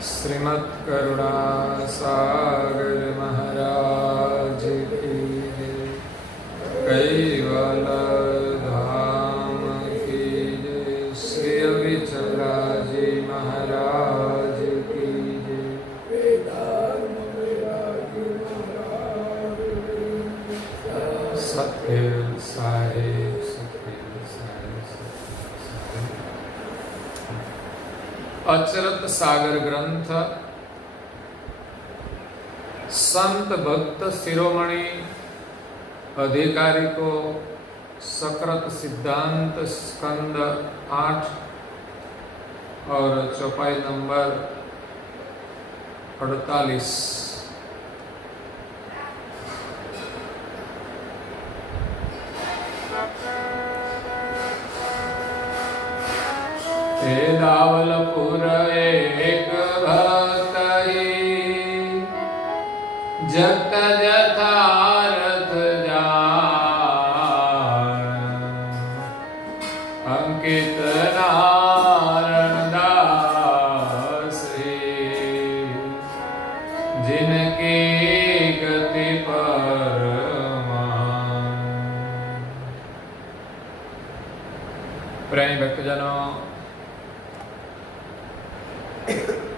श्रीमद् करुणा सागर महाराज की जय। कैवल धाम की जय। श्री विठलाजी महाराज की जय। सत्य साहिब अचरत सागर ग्रंथ संत भक्त शिरोमणि अधिकारी को सकृत सिद्धांत स्कंद 8 और चौपाई नंबर 48। दावलपुर एक भक्त जगत यथार्थ जान अंकित नारायण दास जिनकी गति परमान। प्रेम भक्तजनों,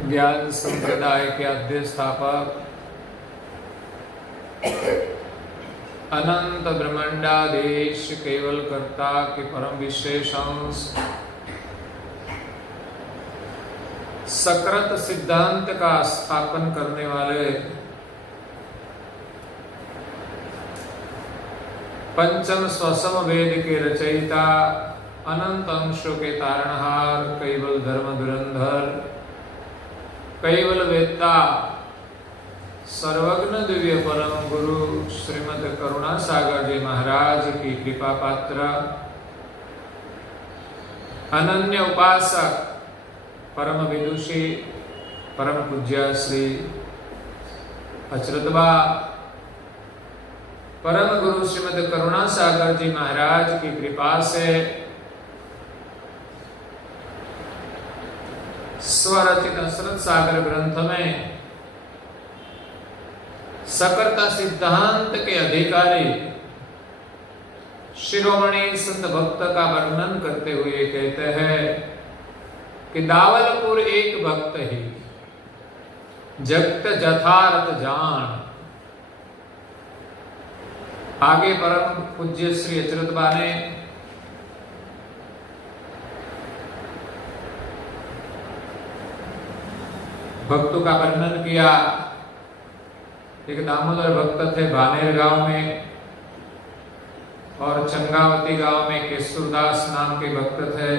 ज्ञान संप्रदाय के अधिष्ठापक अनंत ब्रह्मांडाधीश केवल कर्ता के परम विशेष अंश सकृत सिद्धांत का स्थापन करने वाले पंचम स्वसम वेद के रचयिता अनंत अंशों के तारणहार केवल धर्म धुरंधर कैवल वेत्ता सर्वज्ञ दिव्य परम गुरु श्रीमद् करुणा सागर जी महाराज की कृपा पात्र अनन्य उपासक परम विदुषी परम पूज्य श्री अचरतबा परम गुरु श्रीमद् करुणा सागर जी महाराज की कृपा से स्वरचित अशरत सागर ग्रंथ में सकरता सिद्धांत के अधिकारी शिरोमणि संत भक्त का वर्णन करते हुए कहते हैं कि दावलपुर एक भक्त ही जगत यथार्थ जान। आगे परम पूज्य श्री अचरतबा ने भक्तों का वर्णन किया। एक दामोदर भक्त थे बानेर गांव में और चंगावती गांव में केशुरदास नाम के भक्त थे।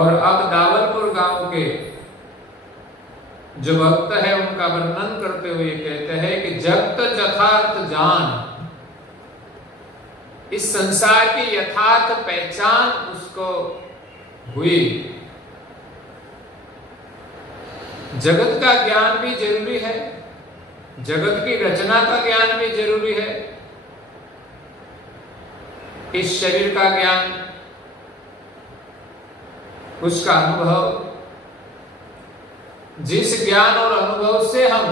और अब दावलपुर गांव के जो भक्त है उनका वर्णन करते हुए कहते हैं कि जगत यथार्थ जान, इस संसार की यथार्थ पहचान उसको हुई। जगत का ज्ञान भी जरूरी है, जगत की रचना का ज्ञान भी जरूरी है, इस शरीर का ज्ञान, उसका अनुभव, जिस ज्ञान और अनुभव से हम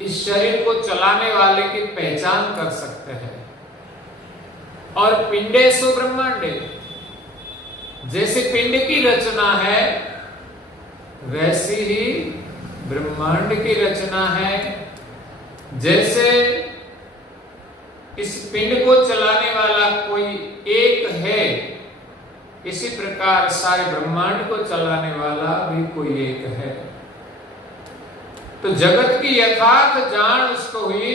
इस शरीर को चलाने वाले की पहचान कर सकते हैं। और पिंडेषु ब्रह्मांडे, जैसे पिंड की रचना है वैसी ही ब्रह्मांड की रचना है। जैसे इस पिंड को चलाने वाला कोई एक है, इसी प्रकार सारे ब्रह्मांड को चलाने वाला भी कोई एक है। तो जगत की यथार्थ जान उसको हुई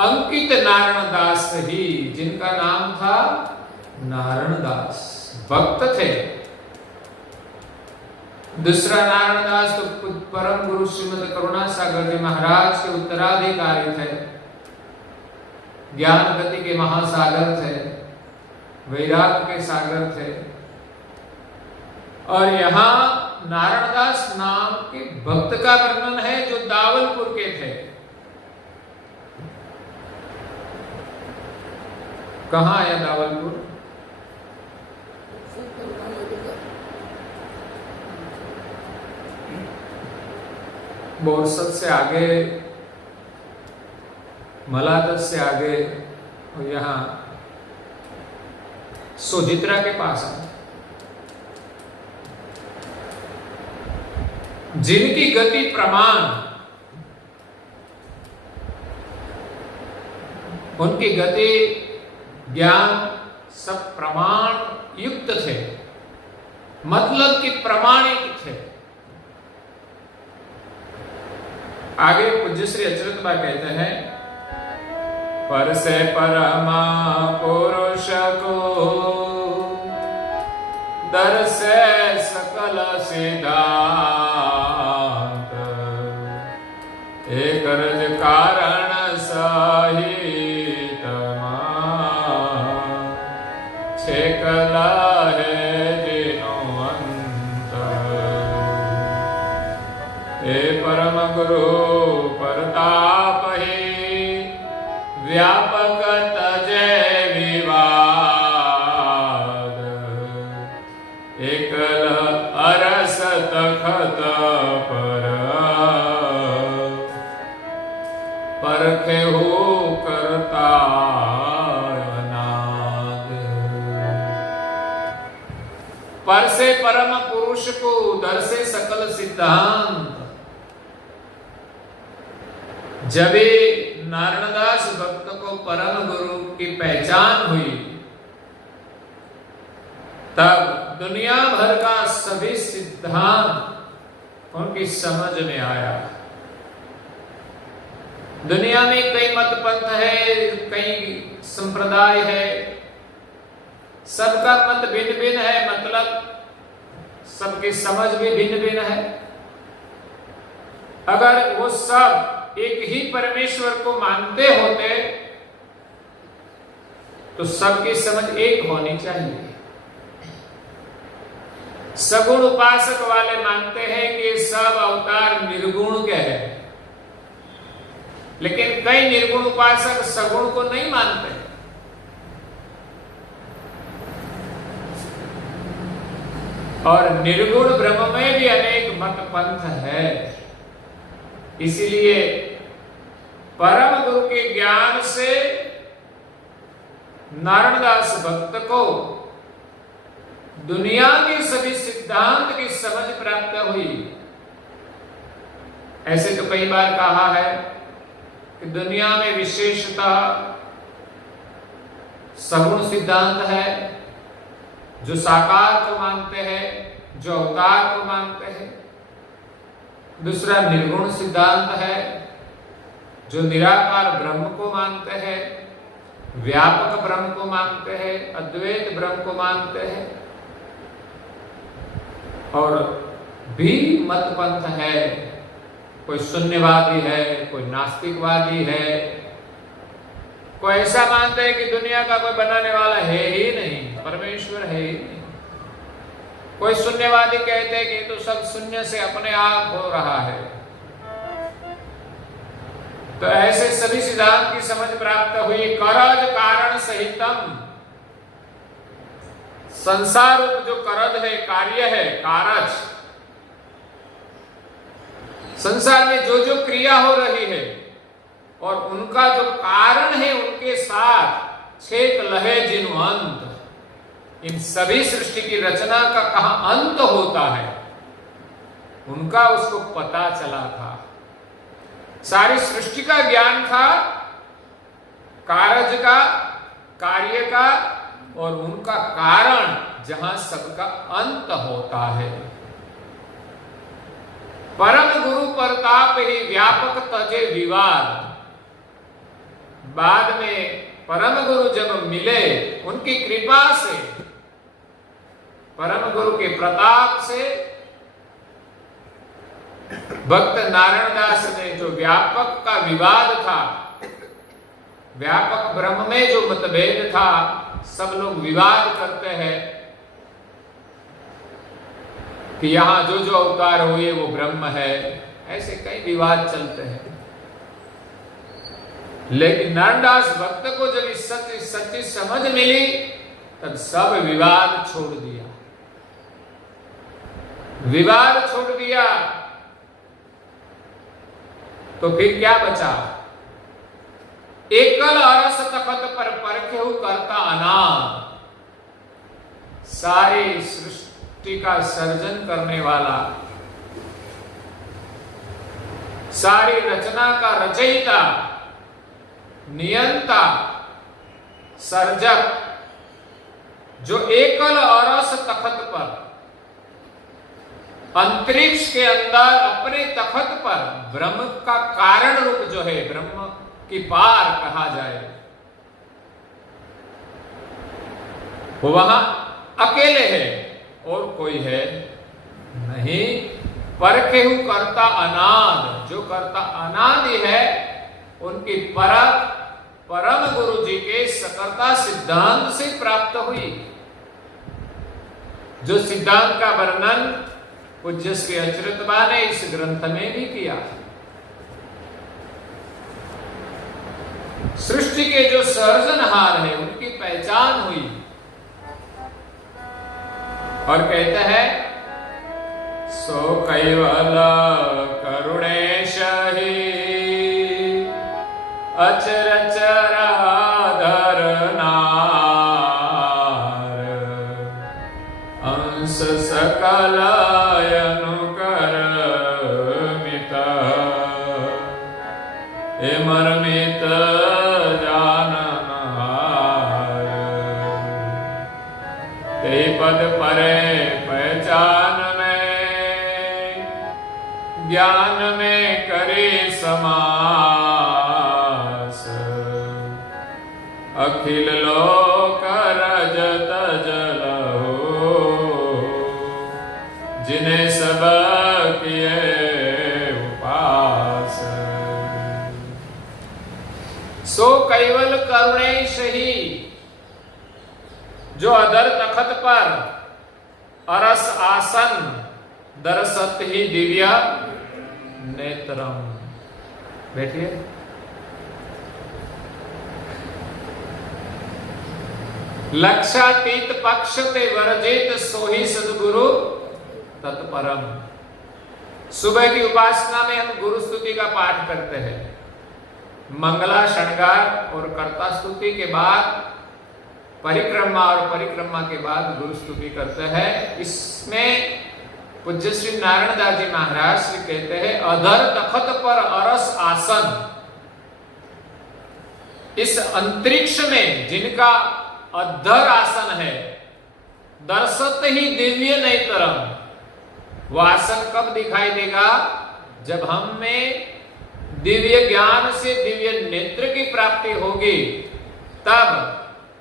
अंकित नारायण दास ही, जिनका नाम था नारायण दास, भक्त थे। दूसरा नारायण दास तो परम गुरु श्रीमद् करुणा सागर जी महाराज के उत्तराधिकारी थे, ज्ञान गति के महासागर थे, वैराग्य के सागर थे। और यहाँ नारायण दास नाम के भक्त का वर्णन है जो दावलपुर के थे। कहाँ आया दावलपुर? बोरसद से आगे, मलादस से आगे, और यहाँ सोजित्रा के पास है, जिनकी गति प्रमाण, उनकी गति ज्ञान सब प्रमाण युक्त थे, मतलब कि प्रमाणिक थे। आगे पूज्य श्री अच्युतबा कहते हैं, पर से परमा पुरुष को दर से सकल सिद्धांत, एक रज कारण सहित छेकला है जिनो अंत। हे परम गुरु प्रताप ही व्यापक तजे विवाद, एकल अरस तखत पर परखे हो करता अनाद। पर से परम पुरुष को, दर से सकल सिद्धांत। जब नारायणदास भक्त को परम गुरु की पहचान हुई, तब दुनिया भर का सभी सिद्धांत उनकी समझ में आया। दुनिया में कई मत पंथ है, कई संप्रदाय है, सबका मत भिन्न भिन्न है, मतलब सबकी समझ भी भिन्न भिन्न है। अगर वो सब एक ही परमेश्वर को मानते होते तो सबकी समझ एक होनी चाहिए। सगुण उपासक वाले मानते हैं कि सब अवतार निर्गुण के हैं, लेकिन कई निर्गुण उपासक सगुण को नहीं मानते। और निर्गुण ब्रह्म में भी अनेक मत पंथ है। इसीलिए परम गुरु के ज्ञान से नारायणदास भक्त को दुनिया के सभी सिद्धांत की समझ प्राप्त हुई। ऐसे तो कई बार कहा है कि दुनिया में विशेषतः सगुण सिद्धांत है, जो साकार को मानते हैं, जो अवतार को मानते हैं। दूसरा निर्गुण सिद्धांत है, जो निराकार ब्रह्म को मानते हैं, व्यापक ब्रह्म को मानते हैं, अद्वैत ब्रह्म को मानते हैं। और भी मत पंथ है, कोई शून्यवादी है, कोई नास्तिकवादी है, कोई ऐसा मानते हैं कि दुनिया का कोई बनाने वाला है ही नहीं, परमेश्वर है ही नहीं। कोई शून्यवादी कहते हैं कि तो सब शून्य से अपने आप हो रहा है। तो ऐसे सभी सिद्धांत की समझ प्राप्त हुई। करज कारण सहितम, संसार रूप जो करज है, कार्य है, कारज, संसार में जो जो क्रिया हो रही है और उनका जो कारण है, उनके साथ छेक लहे जिनु अंत। इन सभी सृष्टि की रचना का कहां अंत होता है, उनका उसको पता चला था। सारी सृष्टि का ज्ञान था, कारज का, कार्य का, और उनका कारण जहां सबका अंत होता है। परम गुरु प्रताप ही व्यापक तजे विवाद। बाद में परम गुरु जब मिले, उनकी कृपा से, परम गुरु के प्रताप से भक्त नारायणदास ने जो व्यापक का विवाद था, व्यापक ब्रह्म में जो मतभेद था, सब लोग विवाद करते हैं कि यहां जो जो अवतार हुए वो ब्रह्म है, ऐसे कई विवाद चलते हैं। लेकिन नारायणदास भक्त को जब इस सच्ची समझ मिली, तब सब विवाद छोड़ दिया, विवाद छोड़ दिया। तो फिर क्या बचा? एकल अरस तखत पर परखेहु करता अनाद। सारी सृष्टि का सर्जन करने वाला, सारी रचना का रचयिता, नियंता, सर्जक, जो एकल अरस तखत पर अंतरिक्ष के अंदर अपने तखत पर ब्रह्म का कारण रूप जो है, ब्रह्म की पार कहा जाए, वो वहां अकेले है और कोई है नहीं। परखेहु करता अनाद, जो करता अनादि है, उनकी परख परम गुरु जी के सकर्ता सिद्धांत से प्राप्त हुई। जो सिद्धांत का वर्णन पूज्य श्री अच्युतबा ने इस ग्रंथ में भी किया। सृष्टि के जो सर्जनहार है, उनकी पहचान हुई और कहते हैं सो कैवल करुणेश ही अचरचर धरनार अंश सकल अनुकर मिता मर्मित जाननहार ते पद परे पहचान में ज्ञान में करे समास अखिल लोक रजत जल हो जिन्हें सब किए उपास। सो कैवल करुणेश ही, जो अधर तखत पर अरस आसन दरसत ही दिव्य नेत्रम। बैठिए। लक्षातीत पक्ष ते वर्जित सोही सदगुरु तत्परम। सुबह की उपासना में हम गुरु स्तुति का पाठ करते हैं। मंगला शृंगार और कर्ता स्तुति के बाद परिक्रमा और परिक्रमा के बाद गुरु स्तुति करते हैं। इसमें पूज्य श्री नारायण दास जी महाराज श्री कहते हैं अधर तखत पर अरस आसन। इस अंतरिक्ष में जिनका अधर आसन है, दर्शत ही दिव्य नेत्रम। वो आसन कब दिखाई देगा? जब हम में दिव्य ज्ञान से दिव्य नेत्र की प्राप्ति होगी, तब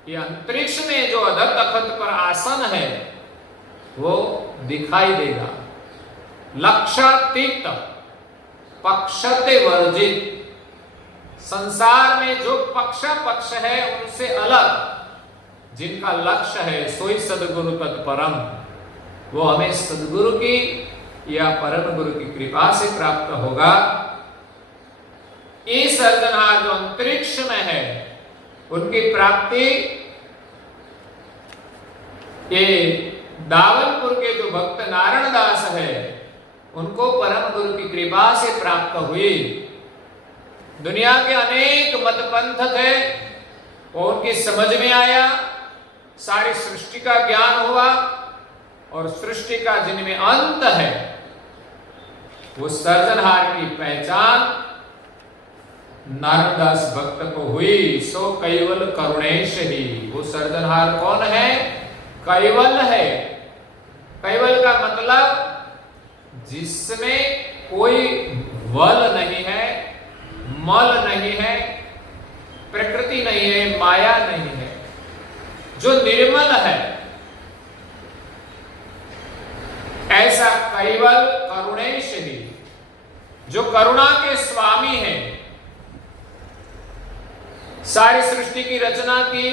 ये अंतरिक्ष में जो अधर तखत पर आसन है वो दिखाई देगा। लक्षातीत पक्षते वर्जित, संसार में जो पक्ष है उनसे अलग जिनका लक्ष्य है, सोई सदगुरु तत्परम। वो हमें सदगुरु की या परम गुरु की कृपा से प्राप्त होगा। ये सर्जनहार जो अंतरिक्ष में है, उनकी प्राप्ति ये दावलपुर के जो भक्त नारायण दास है, उनको परम गुरु की कृपा से प्राप्त हुई। दुनिया के अनेक मत पंथ थे, और उनकी समझ में आया, सारी सृष्टि का ज्ञान हुआ, और सृष्टि का जिनमें अंत है, वो सर्जनहार की पहचान नारायण दास भक्त को हुई। सो कैवल करुणेश ही, वो सर्जनहार कौन है? कैवल है। कैवल का मतलब जिसमें कोई वल नहीं है, मल नहीं है, प्रकृति नहीं है, माया नहीं है, जो निर्मल है, ऐसा कैवल करुणेश ही, जो करुणा के स्वामी है। सारी सृष्टि की रचना की,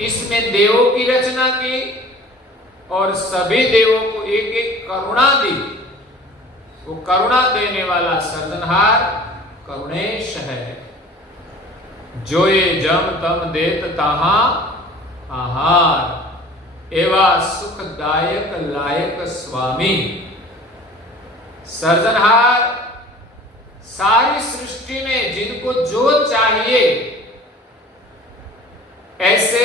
इसमें देवों की रचना की, और सभी देवों को एक एक करुणा दी। वो करुणा देने वाला सर्जनहार करुणेश है। जो ये जम तम देत ताहा आहार, एवा सुखदायक लायक स्वामी। सर्जनहार सारी सृष्टि में जिनको जो चाहिए ऐसे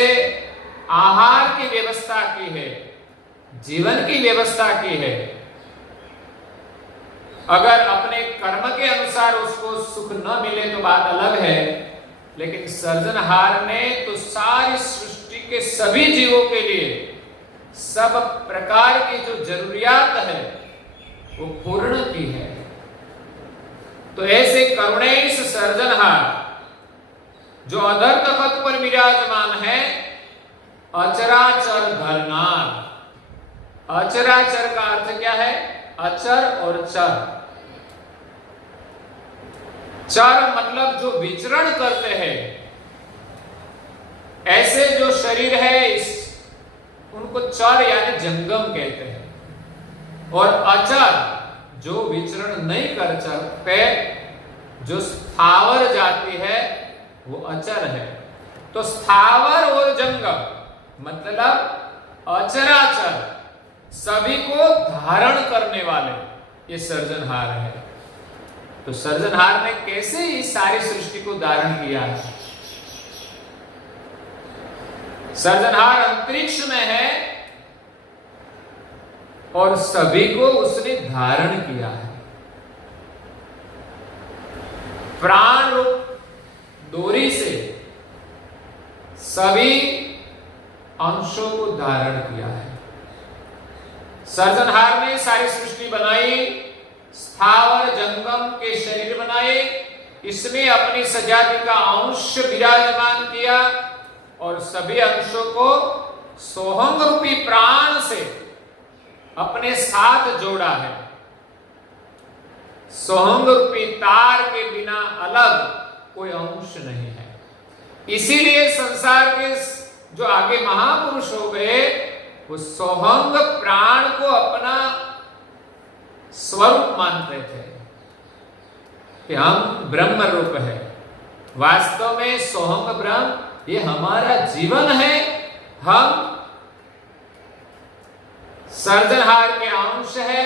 आहार की व्यवस्था की है, जीवन की व्यवस्था की है। अगर अपने कर्म के अनुसार उसको सुख न मिले तो बात अलग है, लेकिन सृजनहार ने तो सारी सृष्टि के सभी जीवों के लिए सब प्रकार की जो जरूरियात है वो पूर्ण की है। तो ऐसे करुणेश सृजनहार जो अधर तखत पर विराजमान है, अचराचर धरनार। अचराचर का अर्थ क्या है? अचर और चर। चर मतलब जो विचरण करते हैं, ऐसे जो शरीर है उनको चर यानी जंगम कहते हैं। और अचर जो विचरण नहीं कर सकते, जो स्थावर जाति है वो अचर है। तो स्थावर और जंगम मतलब अचराचर सभी को धारण करने वाले ये सृजनहार है। तो सृजनहार ने कैसे इस सारी सृष्टि को धारण किया है? सृजनहार अंतरिक्ष में है और सभी को उसने धारण किया है। प्राण रूप डोरी से सभी अंशों को धारण किया है। सृजनहार ने सारी सृष्टि बनाई, स्थावर जंगम के शरीर बनाए, इसमें अपनी सजाति का अंश विराजमान किया और सभी अंशों को सोहंग रूपी प्राण से अपने साथ जोड़ा है। सोहंग रूपी तार के बिना अलग कोई अंश नहीं है। इसीलिए संसार के जो आगे महापुरुष हो गए वो सोहंग प्राण को अपना स्वरूप मानते थे कि हम ब्रह्म रूप है। वास्तव में सोहंग ब्रह्म ये हमारा जीवन है। हम सृजनहार के अंश है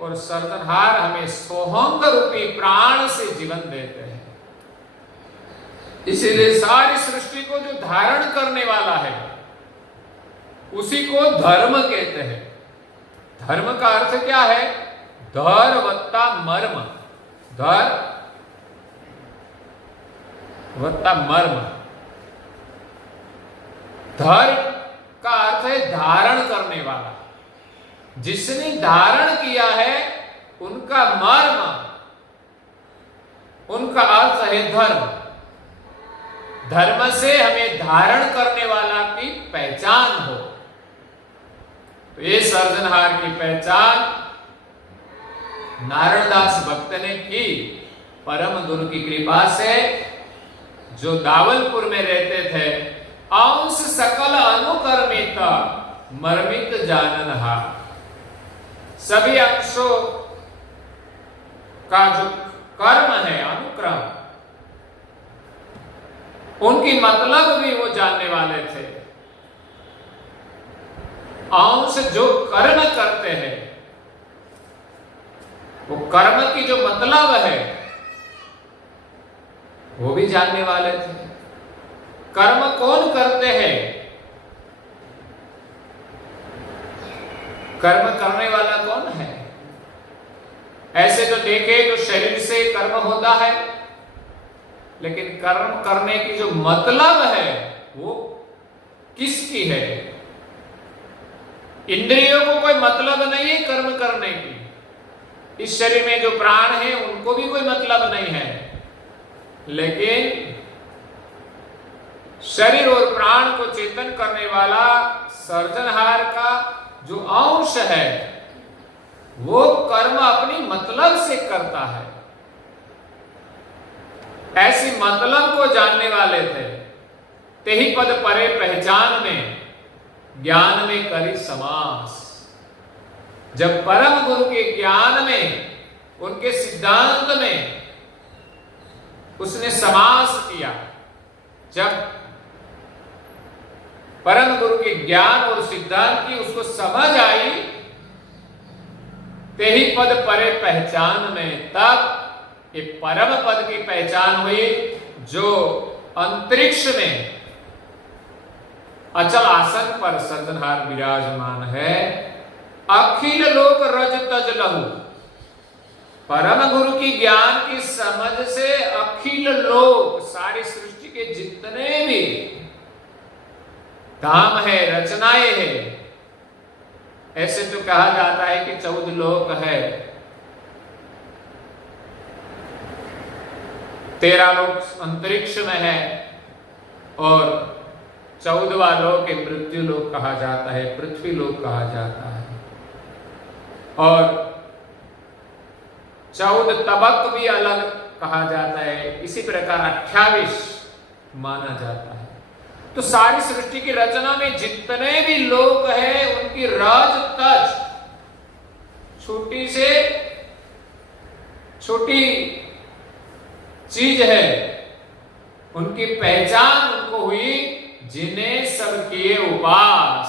और सृजनहार हमें सोहंग रूपी प्राण से जीवन देते हैं। इसीलिए सारी सृष्टि को जो धारण करने वाला है उसी को धर्म कहते हैं। धर्म का अर्थ क्या है? धर वत्ता मर्म। धर वत्ता मर्म। धर का अर्थ है धारण करने वाला। जिसने धारण किया है उनका मर्म, उनका अर्थ है धर्म। धर्म से हमें धारण करने वाला की पहचान हो। तो ये सृजनहार की पहचान नारायणदास भक्त ने की परम गुरु की कृपा से, जो दावलपुर में रहते थे। अंश सकल अनुकर्मित मर्मित जाननहार। सभी अंशों का जो कर्म है, अनुक्रम, उनकी मतलब भी वो जानने वाले थे। अंश जो कर्म करते हैं वो कर्म की जो मतलब है वो भी जानने वाले थे। कर्म कौन करते हैं? कर्म करने वाला कौन है? ऐसे तो देखे जो शरीर से कर्म होता है, लेकिन कर्म करने की जो मतलब है वो किसकी है? इंद्रियों को कोई मतलब नहीं है कर्म करने की। इस शरीर में जो प्राण है उनको भी कोई मतलब नहीं है, लेकिन शरीर और प्राण को चेतन करने वाला सृजनहार का जो अंश है वो कर्म अपनी मतलब से करता है। ऐसी मतलब को जानने वाले थे। तेहि पद परे पहचान में ज्ञान में करी समास। जब परम गुरु के ज्ञान में, उनके सिद्धांत में उसने समास किया, जब परम गुरु के ज्ञान और सिद्धांत की उसको समझ आई, तेहि पद परे पहचान में, तब ये परम पद की पहचान हुई जो अंतरिक्ष में अचल आसन पर सर्जनहार विराजमान है। अखिल लोक रज तज लहु, परम गुरु की ज्ञान की समझ से अखिल लोक, सारी सृष्टि के जितने भी काम है, रचनाएं है, ऐसे तो कहा जाता है कि 14 लोक है, 13 लोक अंतरिक्ष में है और 14वां लोक मृत्यु लोक कहा जाता है, पृथ्वी लोक कहा जाता है। और 14 तबक भी अलग कहा जाता है, इसी प्रकार 28 माना जाता है। तो सारी सृष्टि की रचना में जितने भी लोक हैं उनकी रज तज, छोटी से छोटी चीज है, उनकी पहचान उनको हुई जिन्हें सब किए उपास।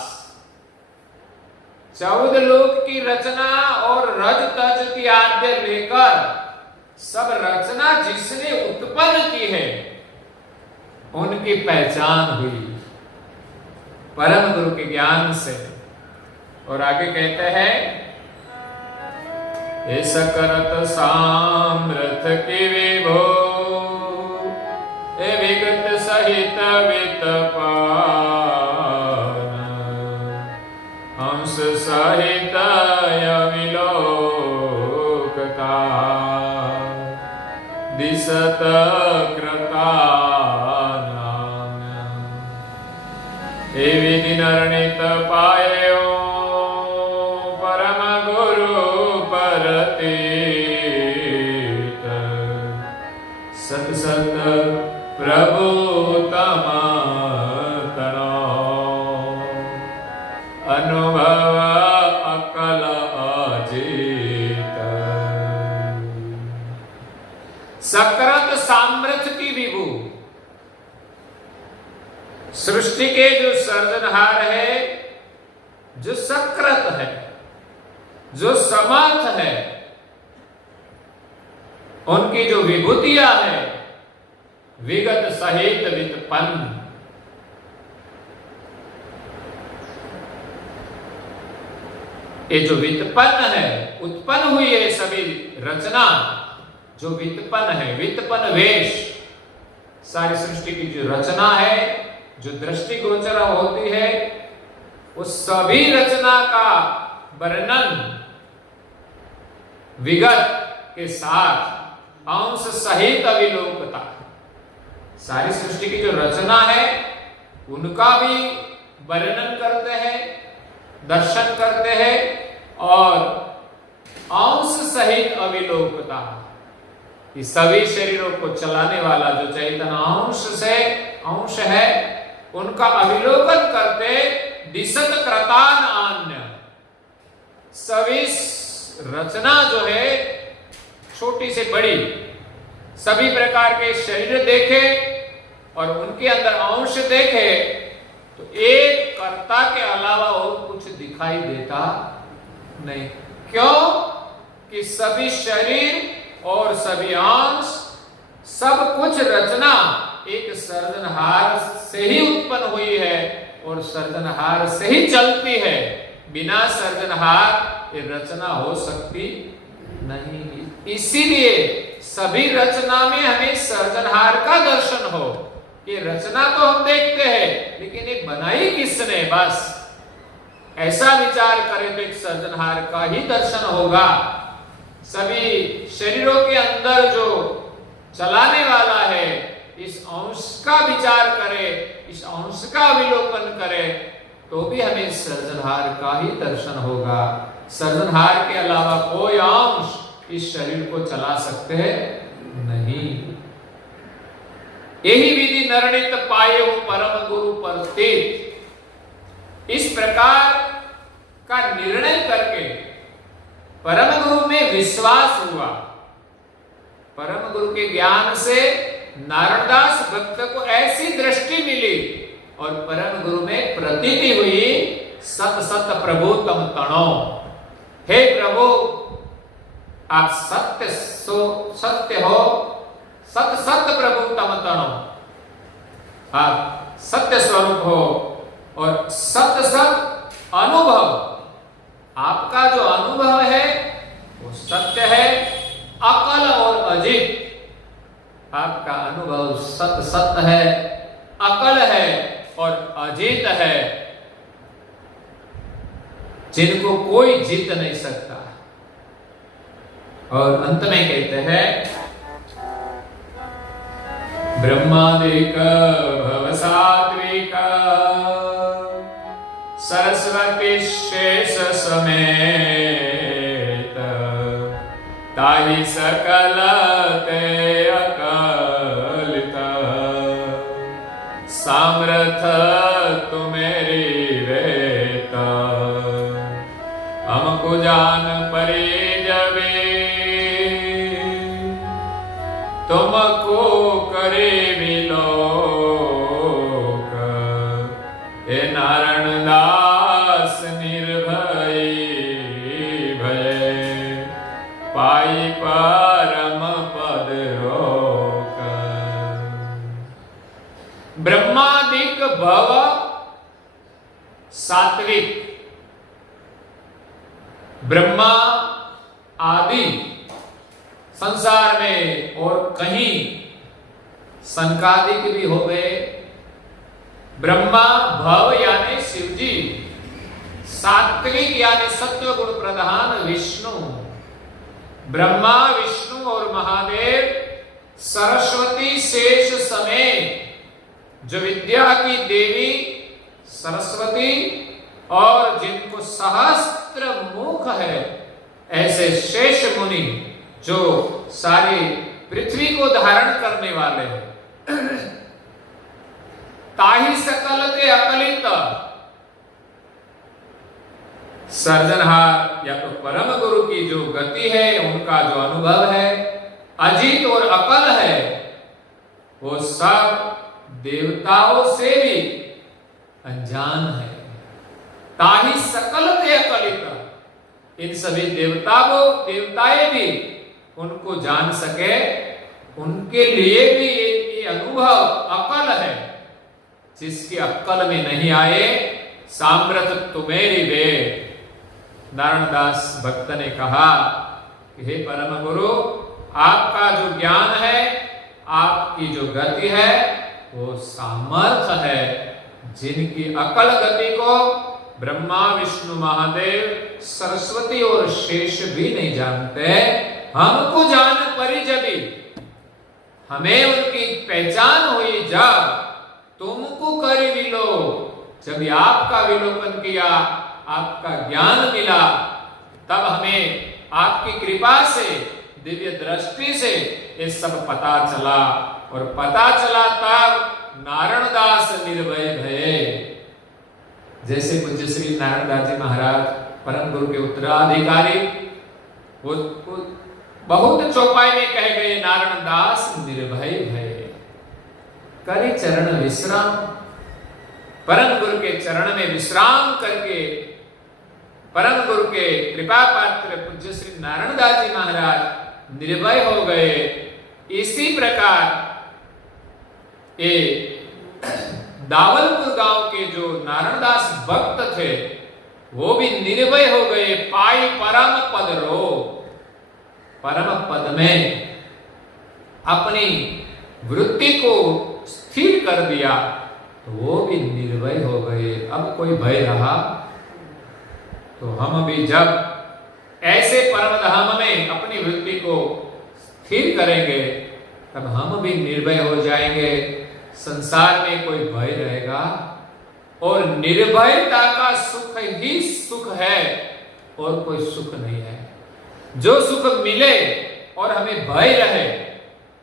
14 लोक की रचना और रज तज की आद्य लेकर सब रचना जिसने उत्पन्न की है उनकी पहचान हुई परम गुरु के ज्ञान से। और आगे कहते हैं, ऐस करत सामर्थ की विभो, ए विगत सहित वित पान, हंस सहित अविलोकता, दिसत कृता विधि निर्णित पायो, परम गुरु परतीत, सत सत प्रभु तम तनो, अनुभव अकल अजीत। सकृत सामर्थ्य की विभु, सृष्टि के जो सर्जनहार है, जो सकृत है, जो समर्थ है, उनकी जो विभूतियां है, विगत सहित वित्पन्न, ये जो वित्पन्न है, उत्पन्न हुई है सभी रचना, जो वित्पन्न है, वित्पन्न वेश, सारी सृष्टि की जो रचना है, जो दृष्टि गोचर होती है, उस सभी रचना का वर्णन विगत के साथ अंश सहित अविलोकता, सारी सृष्टि की जो रचना है उनका भी वर्णन करते हैं, दर्शन करते हैं, और अंश सहित अविलोकता, कि सभी शरीरों को चलाने वाला जो चैतन्य अंश है उनका अविलोकन करते, दिशत कृतान अन्य, सभी रचना जो है छोटी से बड़ी, सभी प्रकार के शरीर देखे और उनके अंदर अंश देखे तो एक कर्ता के अलावा और कुछ दिखाई देता नहीं। क्यों? कि सभी शरीर और सभी अंश, सब कुछ रचना एक सर्जनहार से ही उत्पन्न हुई है और सर्जनहार से ही चलती है। बिना सर्जनहार ये रचना हो सकती नहीं। इसीलिए सभी रचना में हमें सर्जनहार का दर्शन हो कि रचना तो हम देखते हैं लेकिन ये बनाई किसने, बस ऐसा विचार करें तो एक सर्जनहार का ही दर्शन होगा। सभी शरीरों के अंदर जो चलाने वाला है, इस अंश का विचार करे, इस अंश का अवलोकन करे तो भी हमें सर्जनहार का ही दर्शन होगा। सर्जनहार के अलावा कोई अंश इस शरीर को चला सकते नहीं। यही विधि निर्णित पाए हो परम गुरु परतीत। इस प्रकार का निर्णय करके परम गुरु में विश्वास हुआ। परम गुरु के ज्ञान से नारायणदास भक्त को ऐसी दृष्टि मिली और परम गुरु में प्रतीति हुई, सत सत प्रभु तम तणो, हे प्रभु आप सत्य हो, सत सत प्रभु तम तणो, आप सत्य स्वरूप हो और सत सत अनुभव, आपका जो अनुभव है वो सत्य है, अकल और अजित, आपका अनुभव सत सत है, अकल है और अजीत है, जिनको कोई जीत नहीं सकता। और अंत में कहते हैं ब्रह्मादिक भवसात्विक सरस्वती शेष समेत ताहि सकल ते अकलित सामर्थ तुम्हेरी वेता हमको जान परे जबे तुमको करे विलोक हे नारायण दास निर्भय भय पाई परम पद रोक। ब्रह्मादिक भव सात्विक, ब्रह्मा आदि संसार में और कहीं संकादिक भी हो गए। ब्रह्मा भव यानी शिव जी, सात्विक यानी सत्व गुण प्रधान विष्णु। ब्रह्मा विष्णु और महादेव सरस्वती शेष समेत, जो विद्या की देवी सरस्वती और जिनको सहस्त्र मुख है, ऐसे शेष मुनि जो सारी पृथ्वी को धारण करने वाले हैं। ताहि सकल ते अकलित, सर्जनहार या तो परम गुरु की जो गति है, उनका जो अनुभव है, अजीत और अकल है, वो सब देवताओं से भी अनजान है। ताहि सकल ते अकलित, इन सभी देवताएं भी उनको जान सके, उनके लिए भी ये अनुभव अकल है। जिसकी अक्कल में नहीं आए, सामर्थ तुम्हेरी वे। नारायण दास भक्त ने कहा कि हे परम गुरु, आपका जो ज्ञान है, आपकी जो गति है, वो सामर्थ है, जिनकी अकल गति को ब्रह्मा विष्णु महादेव सरस्वती और शेष भी नहीं जानते। हमको जान परी जबी, हमें उनकी पहचान हुई जब तुमको करी विलो, जब आपका विलोकन किया, आपका ज्ञान मिला, तब हमें आपकी कृपा से, दिव्य दृष्टि से ये सब पता चला। और पता चला तब नारायण दास निर्भय भये। जैसे पूज्य श्री नारायण दास जी महाराज परम गुरु के उत्तराधिकारी, वो बहुत चौपाई में कह गए, नारायण दास निर्भय भय करे चरण विश्राम। परम गुरु के चरण में विश्राम करके परम गुरु के कृपा पात्र पूज्य श्री नारायण दास जी महाराज निर्भय हो गए। इसी प्रकार ये दावलपुर गांव के जो नारायण दास भक्त थे, वो भी निर्भय हो गए। पाई परम पद रो, परम पद में अपनी वृत्ति को स्थिर कर दिया, तो वो भी निर्भय हो गए। अब कोई भय रहा तो हम भी जब ऐसे परम धाम में अपनी वृत्ति को स्थिर करेंगे, तब हम भी निर्भय हो जाएंगे। संसार में कोई भय रहेगा, और निर्भयता का सुख ही सुख है, और कोई सुख नहीं है। जो सुख मिले और हमें भय रहे,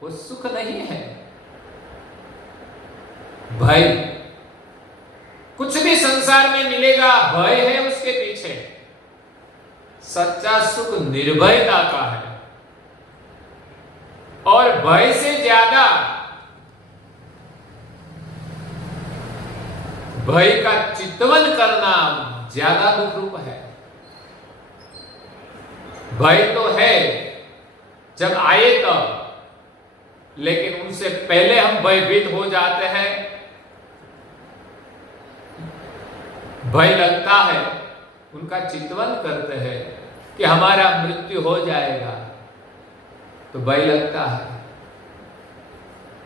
वो सुख नहीं है। भय कुछ भी संसार में मिलेगा, भय है उसके पीछे। सच्चा सुख निर्भयता का है, और भय से ज्यादा भय का चितवन करना ज्यादा दुख रूप है। भय तो है, जब आए तब, लेकिन उनसे पहले हम भयभीत हो जाते हैं, भय लगता है, उनका चिंतन करते हैं कि हमारा मृत्यु हो जाएगा, तो भय लगता है।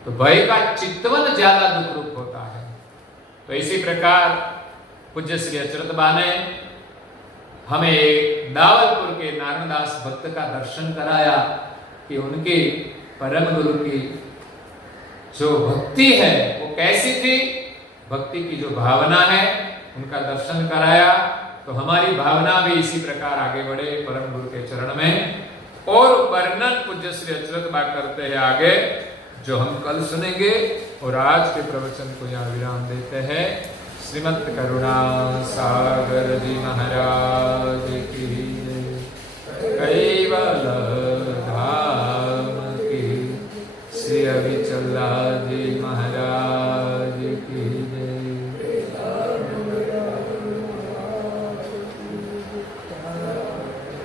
तो भय का चिंतन ज्यादा दुख रूप होता है। तो इसी प्रकार पूज्य श्री अच्युत बा ने हमें दावलपुर के नारायणदास भक्त का दर्शन कराया कि उनके परम गुरु की जो भक्ति है वो कैसी थी, भक्ति की जो भावना है उनका दर्शन कराया। तो हमारी भावना भी इसी प्रकार आगे बढ़े परम गुरु के चरण में। और वर्णन पूज्य श्री अच्युत बा करते हैं आगे, जो हम कल सुनेंगे। और आज के प्रवचन को यहाँ विराम देते हैं। श्रीमद् करुणा सागर जी महाराज की कैवल धाम की, श्री अविचला जी महाराज की जय।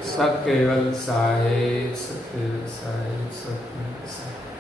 सब केवल साहेब, सब केवल साहेब, सब केवल साहेब।